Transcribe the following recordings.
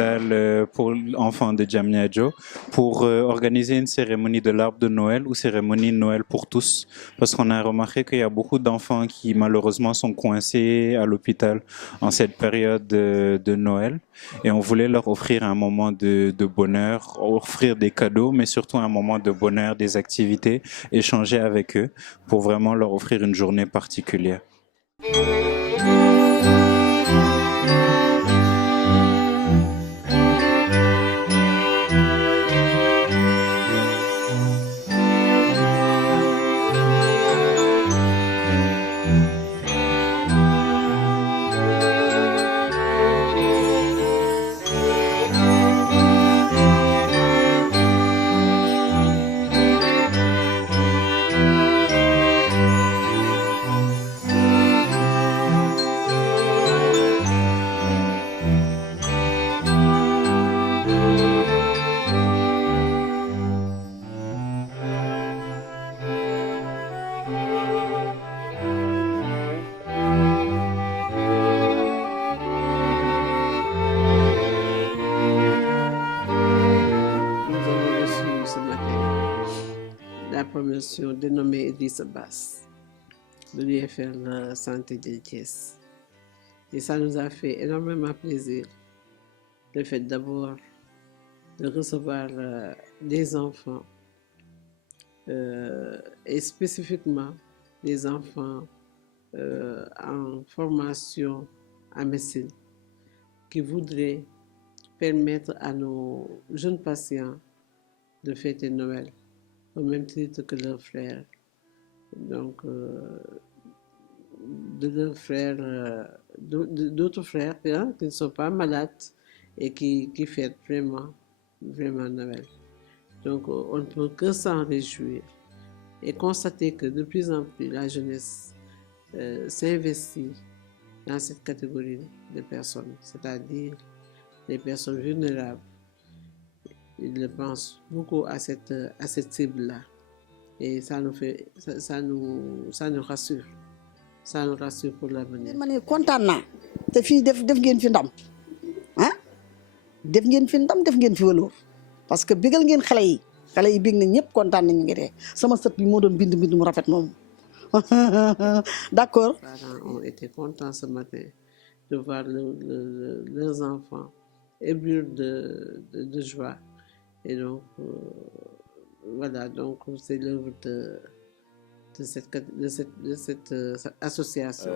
l'hôpital pour enfants de Diamniadio pour organiser une cérémonie de l'arbre de Noël ou cérémonie de Noël pour tous. Parce qu'on a remarqué qu'il y a beaucoup d'enfants qui malheureusement sont coincés à l'hôpital en cette période de Noël. Et on voulait leur offrir un moment de bonheur, offrir des cadeaux, mais surtout un moment de bonheur, des activités, échanger avec eux pour vraiment leur offrir une journée particulière. Promotion dénommée Idrissa Bass de l'UFR Santé de Thiès. Et ça nous a fait énormément plaisir, le fait d'abord de recevoir des enfants et spécifiquement des enfants en formation en médecine qui voudraient permettre à nos jeunes patients de fêter Noël au même titre que leurs frères, donc de leurs frères, d'autres frères hein, qui ne sont pas malades et qui fêtent vraiment Noël. Donc on ne peut que s'en réjouir et constater que de plus en plus la jeunesse s'investit dans cette catégorie de personnes, c'est-à-dire les personnes vulnérables. Ils pensent beaucoup à cette cible-là. Et ça nous rassure. Ça nous rassure pour l'avenir. Je suis content. Te fii def ngeen fi ndam. Hein? Def ngeen fi ndam, def ngeen fi wëloor. Parce que bégal ngeen xale yi. Xale yi bég nañ ñëpp kontaan nañ ngi dee. Sama sët bi moo doon bind mu rafet moom. D'accord. Les parents ont été contents ce matin de voir leurs enfants éblouir de joie. Et donc, voilà, donc c'est l'œuvre de cette association.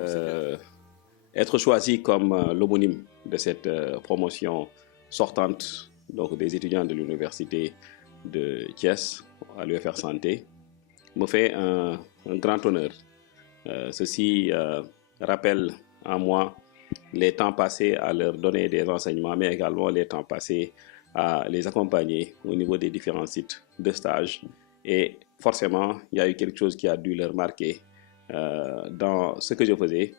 Être choisi comme l'homonyme de cette promotion sortante donc, des étudiants de l'université de Thiès à l'UFR Santé me fait un grand honneur. Ceci rappelle en moi les temps passés à leur donner des enseignements, mais également les temps passés à les accompagner au niveau des différents sites de stage. Et forcément, il y a eu quelque chose qui a dû leur marquer dans ce que je faisais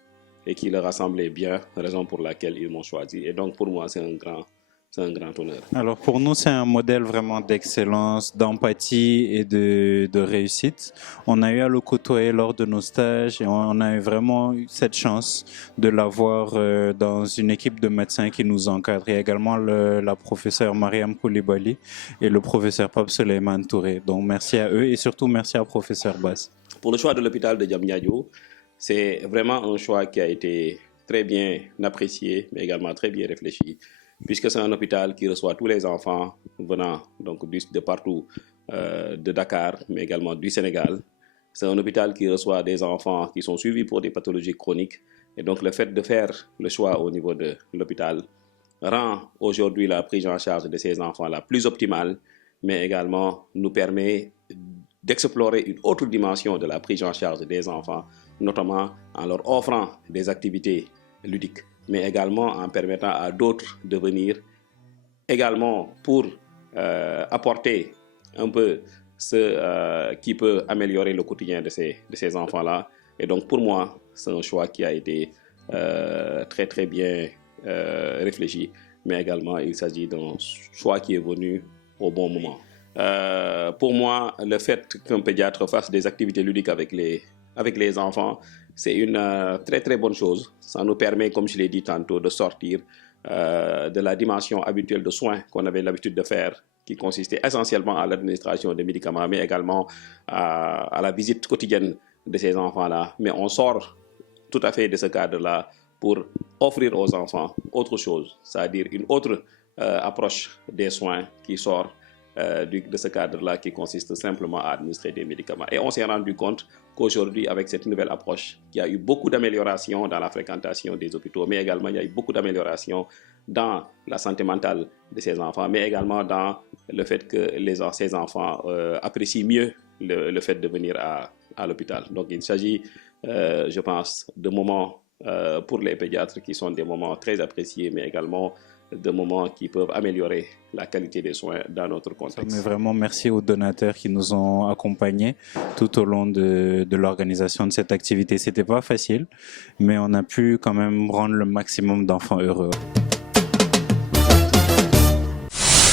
et qui leur rassemblait bien, raison pour laquelle ils m'ont choisi. Et donc pour moi, c'est un grand honneur. Alors pour nous, c'est un modèle vraiment d'excellence, d'empathie et de réussite. On a eu à le côtoyer lors de nos stages et on a eu vraiment eu cette chance de l'avoir dans une équipe de médecins qui nous encadre. Il y a également la professeure Mariam Koulibaly et le professeur Pape Suleiman Touré. Donc merci à eux et surtout merci à professeur Bass. Pour le choix de l'hôpital de Diamniadio, c'est vraiment un choix qui a été très bien apprécié, mais également très bien réfléchi, puisque c'est un hôpital qui reçoit tous les enfants venant donc, de partout, de Dakar, mais également du Sénégal. C'est un hôpital qui reçoit des enfants qui sont suivis pour des pathologies chroniques. Et donc le fait de faire le choix au niveau de l'hôpital rend aujourd'hui la prise en charge de ces enfants la plus optimale, mais également nous permet d'explorer une autre dimension de la prise en charge des enfants, notamment en leur offrant des activités ludiques, mais également en permettant à d'autres de venir également pour apporter un peu ce qui peut améliorer le quotidien de ces enfants-là. Et donc pour moi, c'est un choix qui a été très très bien réfléchi, mais également il s'agit d'un choix qui est venu au bon moment. Pour moi, le fait qu'un pédiatre fasse des activités ludiques avec les enfants, c'est une très très bonne chose. Ça nous permet, comme je l'ai dit tantôt, de sortir de la dimension habituelle de soins qu'on avait l'habitude de faire, qui consistait essentiellement à l'administration des médicaments, mais également à la visite quotidienne de ces enfants-là. Mais on sort tout à fait de ce cadre-là pour offrir aux enfants autre chose, c'est-à-dire une autre approche des soins qui sort de ce cadre-là, qui consiste simplement à administrer des médicaments. Et on s'est rendu compte qu'aujourd'hui, avec cette nouvelle approche, il y a eu beaucoup d'améliorations dans la fréquentation des hôpitaux, mais également il y a eu beaucoup d'améliorations dans la santé mentale de ces enfants, mais également dans le fait que ces enfants apprécient mieux le fait de venir à l'hôpital. Donc il s'agit, je pense, de moments pour les pédiatres qui sont des moments très appréciés, mais également de moments qui peuvent améliorer la qualité des soins dans notre contexte. Mais vraiment, merci aux donateurs qui nous ont accompagnés tout au long de l'organisation de cette activité. C'était pas facile, mais on a pu quand même rendre le maximum d'enfants heureux.